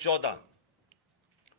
14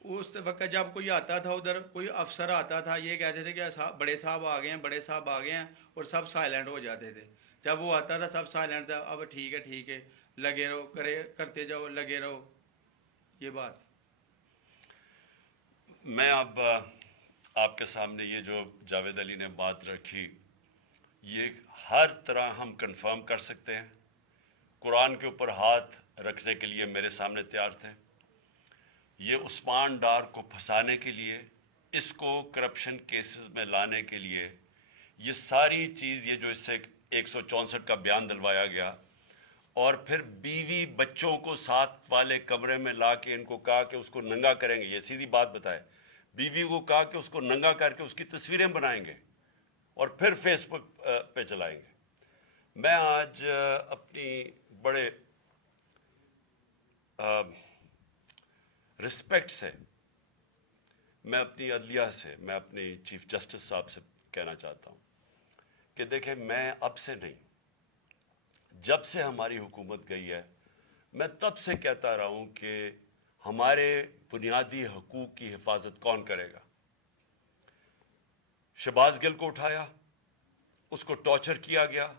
اس وقت جب کوئی آتا تھا ادھر، کوئی افسر آتا تھا، یہ کہتے تھے کہ بڑے صاحب آ گئے ہیں، بڑے صاحب آ گئے ہیں، اور سب سائلنٹ ہو جاتے تھے. جب وہ آتا تھا سب سائلنٹ تھا. اب ٹھیک ہے لگے رہو، کرتے جاؤ، لگے رہو. یہ بات. میں اب آپ کے سامنے یہ جو جاوید علی نے بات رکھی، یہ ہر طرح ہم کنفرم کر سکتے ہیں. قرآن کے اوپر ہاتھ رکھنے کے لیے میرے سامنے تیار تھے. یہ عثمان ڈار کو پھنسانے کے لیے، اس کو کرپشن کیسز میں لانے کے لیے، یہ ساری چیز، یہ جو اس سے 164 کا بیان دلوایا گیا، اور پھر بیوی بچوں کو ساتھ والے کمرے میں لا کے ان کو کہا کہ اس کو ننگا کریں گے. یہ سیدھی بات بتائے. بیوی کو کہا کہ اس کو ننگا کر کے اس کی تصویریں بنائیں گے اور پھر فیس بک پہ چلائیں گے. میں آج اپنی بڑے رسپیکٹ سے، میں اپنی عدلیہ سے، میں اپنی چیف جسٹس صاحب سے کہنا چاہتا ہوں کہ دیکھیں، میں اب سے نہیں، جب سے ہماری حکومت گئی ہے، میں تب سے کہتا رہا ہوں کہ ہمارے بنیادی حقوق کی حفاظت کون کرے گا. شہباز گل کو اٹھایا، اس کو ٹارچر کیا گیا،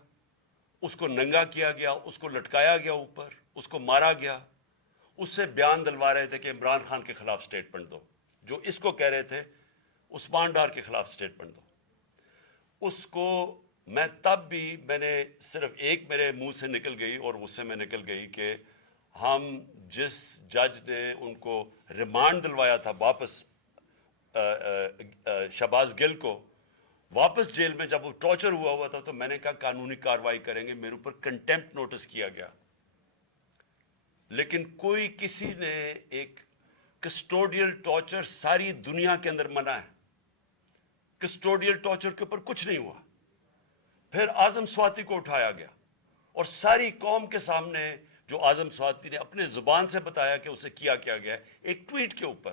اس کو ننگا کیا گیا، اس کو لٹکایا گیا اوپر، اس کو مارا گیا. اس سے بیان دلوا رہے تھے کہ عمران خان کے خلاف سٹیٹمنٹ دو، جو اس کو کہہ رہے تھے عثمان ڈار کے خلاف سٹیٹمنٹ دو. اس کو میں تب بھی، میں نے صرف ایک میرے منہ سے نکل گئی اور غصے میں نکل گئی کہ ہم جس جج نے ان کو ریمانڈ دلوایا تھا واپس، شہباز گل کو واپس جیل میں، جب وہ ٹارچر ہوا تھا، تو میں نے کہا قانونی کارروائی کریں گے. میرے اوپر کنٹیمپٹ نوٹس کیا گیا. لیکن کوئی، کسی نے ایک کسٹوڈیل ٹارچر ساری دنیا کے اندر منع ہے. کسٹوڈیل ٹارچر کے اوپر کچھ نہیں ہوا. پھر اعظم سواتی کو اٹھایا گیا اور ساری قوم کے سامنے جو اعظم سواتی نے اپنے زبان سے بتایا کہ اسے کیا گیا، ایک ٹویٹ کے اوپر،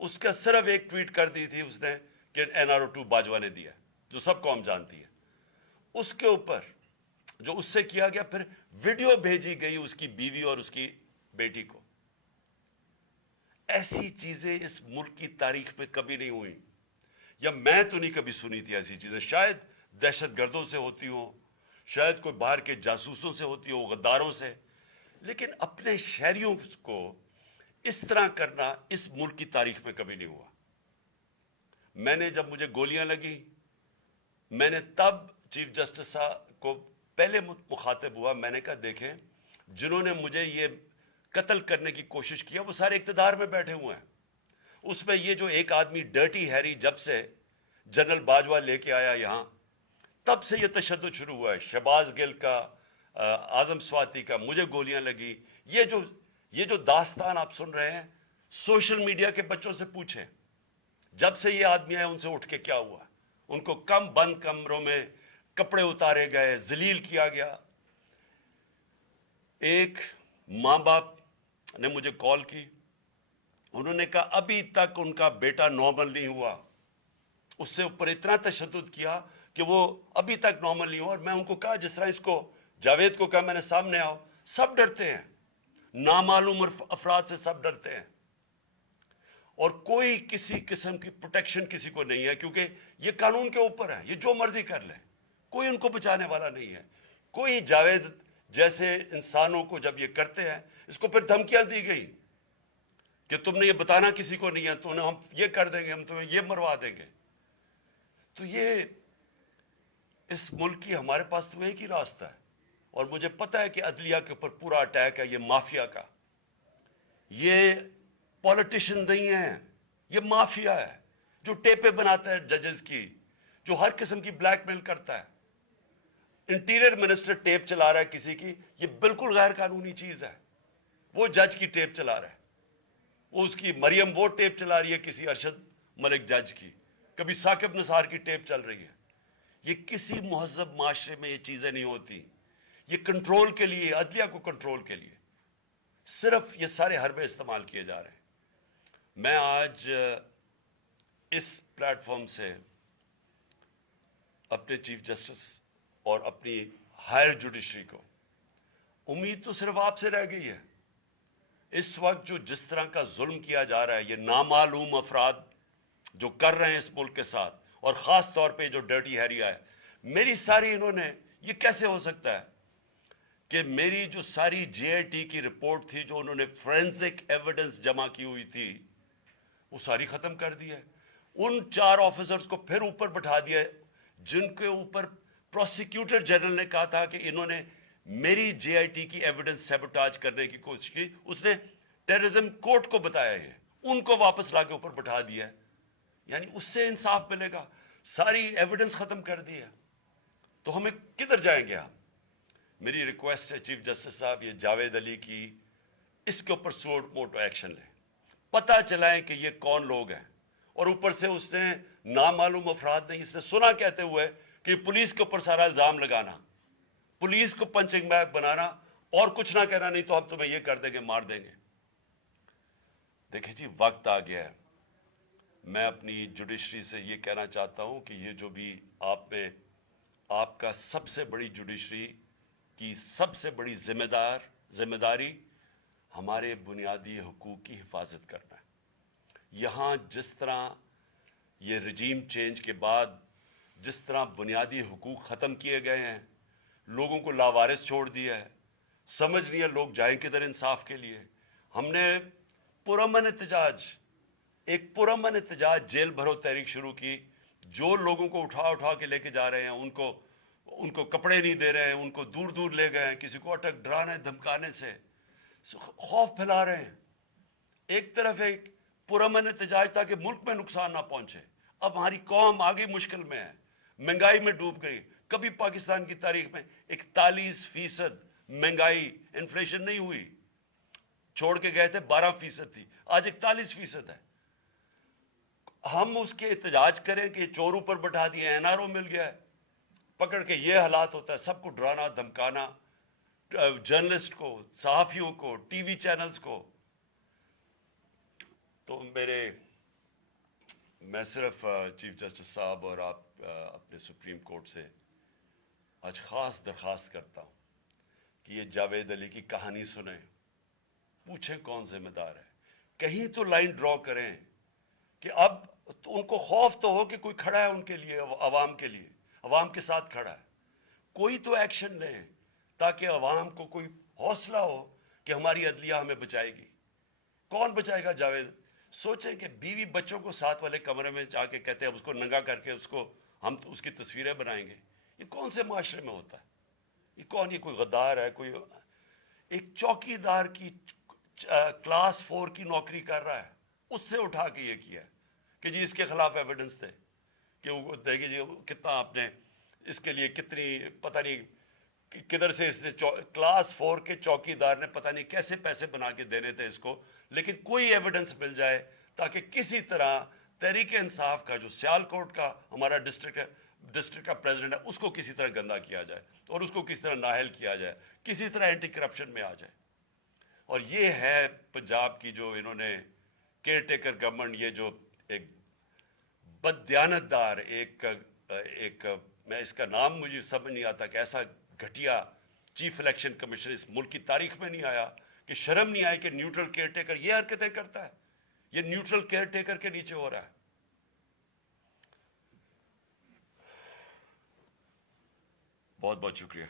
اس کا صرف ایک ٹویٹ کر دی تھی اس نے کہ NRO2 باجوہ نے دیا، جو سب قوم جانتی ہے. اس کے اوپر جو اس سے کیا گیا، پھر ویڈیو بھیجی گئی اس کی بیوی اور اس کی بیٹی کو. ایسی چیزیں اس ملک کی تاریخ میں کبھی نہیں ہوئی، یا میں تو نہیں کبھی سنی تھی ایسی چیزیں. شاید دہشت گردوں سے ہوتی ہوں، شاید کوئی باہر کے جاسوسوں سے ہوتی ہو، غداروں سے، لیکن اپنے شہریوں کو اس طرح کرنا اس ملک کی تاریخ میں کبھی نہیں ہوا. میں نے، جب مجھے گولیاں لگی، میں نے تب چیف جسٹس صاحب کو پہلے مخاطب ہوا. میں نے کہا دیکھیں، جنہوں نے مجھے یہ قتل کرنے کی کوشش کیا وہ سارے اقتدار میں بیٹھے ہوئے ہیں. اس میں یہ جو ایک آدمی ڈرٹی ہیری، جب سے جنرل باجوہ لے کے آیا یہاں، تب سے یہ تشدد شروع ہوا ہے. شہباز گل کا، اعظم سواتی کا، مجھے گولیاں لگی. یہ جو داستان آپ سن رہے ہیں، سوشل میڈیا کے بچوں سے پوچھیں، جب سے یہ آدمی آئے ان سے اٹھ کے کیا ہوا. ان کو بند کمروں میں کپڑے اتارے گئے، ذلیل کیا گیا. ایک ماں باپ نے مجھے کال کی، انہوں نے کہا ابھی تک ان کا بیٹا نارمل نہیں ہوا. اس سے اوپر اتنا تشدد کیا کہ وہ ابھی تک نارمل نہیں ہوا. اور میں ان کو کہا، جس طرح اس کو جاوید کو کہا میں نے سامنے آؤ، سب ڈرتے ہیں، نامعلوم افراد سے سب ڈرتے ہیں، اور کوئی کسی قسم کی پروٹیکشن کسی کو نہیں ہے، کیونکہ یہ قانون کے اوپر ہے، یہ جو مرضی کر لیں، کوئی ان کو بچانے والا نہیں ہے. کوئی جاوید جیسے انسانوں کو جب یہ کرتے ہیں، اس کو پھر دھمکیاں دی گئی کہ تم نے یہ بتانا کسی کو نہیں ہے، تو ہم یہ کر دیں گے، ہم تمہیں یہ مروا دیں گے. تو یہ اس ملک کی، ہمارے پاس تو ایک ہی راستہ ہے. اور مجھے پتا ہے کہ عدلیہ کے اوپر پورا اٹیک ہے، یہ مافیا کا. یہ پولیٹیشین نہیں ہے، یہ مافیا ہے جو ٹیپیں بناتا ہے ججز کی، جو ہر قسم کی بلیک میل کرتا ہے. انٹیریئر منسٹر ٹیپ چلا رہا ہے کسی کی، یہ بالکل غیر قانونی چیز ہے. وہ جج کی ٹیپ چلا رہا ہے، وہ اس کی مریم وہ ٹیپ چلا رہی ہے کسی ارشد ملک جج کی، کبھی ثاقب نثار کی ٹیپ چل رہی ہے. یہ کسی مہذب معاشرے میں یہ چیزیں نہیں ہوتی. یہ کنٹرول کے لیے، عدلیہ کو کنٹرول کے لیے صرف یہ سارے حربے استعمال کیے جا رہے ہیں. میں آج اس پلیٹ فارم سے اپنے چیف جسٹس اور اپنی ہائر جوڈیشری کو، امید تو صرف آپ سے رہ گئی ہے. اس وقت جو جس طرح کا ظلم کیا جا رہا ہے، یہ نامعلوم افراد جو کر رہے ہیں اس ملک کے ساتھ، اور خاص طور پہ جو ڈرٹی ہیریا ہے، میری ساری انہوں نے، یہ کیسے ہو سکتا ہے کہ میری جو ساری جے آئی ٹی کی رپورٹ تھی، جو انہوں نے فورینسک ایویڈنس جمع کی ہوئی تھی، وہ ساری ختم کر دی ہے. ان 4 آفیسرز کو پھر اوپر بٹھا دیا ہے جن کے اوپر پروسیکیوٹر جنرل نے کہا تھا کہ انہوں نے میری جے آئی ٹی کی ایویڈنس سیبوٹاج کرنے کی کوشش کی. اس نے ٹیررزم کورٹ کو بتایا ہے، ان کو واپس لا کے اوپر بٹھا دیا ہے. یعنی اس سے انصاف ملے گا؟ ساری ایویڈنس ختم کر دی ہے. تو ہمیں کدھر جائیں گے ہم؟ میری ریکویسٹ ہے چیف جسٹس صاحب، یہ جاوید علی کی، اس کے اوپر سوٹ موٹو ایکشن لیں، پتہ چلائیں کہ یہ کون لوگ ہیں. اور اوپر سے اس نے نامعلوم افراد نے، اس نے سنا کہتے ہوئے کہ پولیس کے اوپر سارا الزام لگانا، پولیس کو پنچنگ بیگ بنانا، اور کچھ نہ کہنا، نہیں تو ہم تمہیں یہ کر دیں گے، مار دیں گے. دیکھیں جی، وقت آ گیا ہے. میں اپنی جوڈیشری سے یہ کہنا چاہتا ہوں کہ یہ جو بھی آپ کا سب سے بڑی جوڈیشری کی سب سے بڑی ذمہ داری ہمارے بنیادی حقوق کی حفاظت کرنا ہے. یہاں جس طرح یہ رجیم چینج کے بعد جس طرح بنیادی حقوق ختم کیے گئے ہیں، لوگوں کو لاوارث چھوڑ دیا ہے، سمجھ نہیں ہے لوگ جائیں کدھر انصاف کے لیے. ہم نے ایک پرامن احتجاج جیل بھرو تحریک شروع کی. جو لوگوں کو اٹھا کے لے کے جا رہے ہیں، ان کو کپڑے نہیں دے رہے ہیں، ان کو دور دور لے گئے ہیں، کسی کو اٹک ڈرانے دھمکانے سے خوف پھیلا رہے ہیں. ایک طرف ایک پرامن احتجاج تاکہ ملک میں نقصان نہ پہنچے. اب ہماری قوم آگے مشکل میں ہے، مہنگائی میں ڈوب گئی. کبھی پاکستان کی تاریخ میں 41% مہنگائی انفلیشن نہیں ہوئی. چھوڑ کے گئے تھے 12% تھی، آج 41% ہے. ہم اس کے احتجاج کریں کہ چور اوپر بٹھا دیے، این آر او مل گیا ہے، پکڑ کے یہ حالات ہوتا ہے، سب کو ڈرانا دھمکانا، جرنلسٹ کو، صحافیوں کو، ٹی وی چینلز کو. تو میں صرف چیف جسٹس صاحب اور آپ اپنے سپریم کورٹ سے آج خاص درخواست کرتا ہوں کہ یہ جاوید علی کی کہانی سنیں، پوچھیں کون ذمہ دار ہے. کہیں تو لائن ڈرا کریں کہ اب ان کو خوف تو ہو کہ کوئی کھڑا ہے ان کے لیے، عوام کے لیے، عوام کے ساتھ کھڑا ہے. کوئی تو ایکشن لیں تاکہ عوام کو کوئی حوصلہ ہو کہ ہماری عدلیہ ہمیں بچائے گی. کون بچائے گا جاوید؟ سوچیں کہ بیوی بچوں کو ساتھ والے کمرے میں جا کے کہتے ہیں اب اس کو ننگا کر کے ہم اس کی تصویریں بنائیں گے. یہ کون سے معاشرے میں ہوتا ہے؟ یہ کوئی غدار ہے؟ کوئی ایک چوکی دار کی کلاس 4 کی نوکری کر رہا ہے، اس سے اٹھا کے یہ کیا کہ جی اس کے خلاف ایویڈنس دے، کہ وہ دیکھیں جی کتنا آپ نے اس کے لیے کتنی، پتہ نہیں کدھر سے اس نے کلاس 4 کے چوکی دار نے پتہ نہیں کیسے پیسے بنا کے دینے تھے اس کو. لیکن کوئی ایویڈنس مل جائے تاکہ کسی طرح تحریک انصاف کا جو سیالکوٹ کا ہمارا ڈسٹرکٹ کا پریزیڈنٹ ہے، اس کو کسی طرح گندا کیا جائے اور اس کو کسی طرح نااہل کیا جائے، کسی طرح اینٹی کرپشن میں آ جائے. اور یہ ہے پنجاب کی جو انہوں نے کیئر ٹیکر گورنمنٹ، یہ جو ایک بددیانت دار ایک میں اس کا نام مجھے سمجھ نہیں آتا کہ ایسا گھٹیا چیف الیکشن کمیشن اس ملک کی تاریخ میں نہیں آیا، کہ شرم نہیں آئی کہ نیوٹرل کیئر ٹیکر یہ حرکتیں کرتا ہے. یہ نیوٹرل کیئر ٹیکر کے نیچے ہو رہا ہے. بہت بہت شکریہ.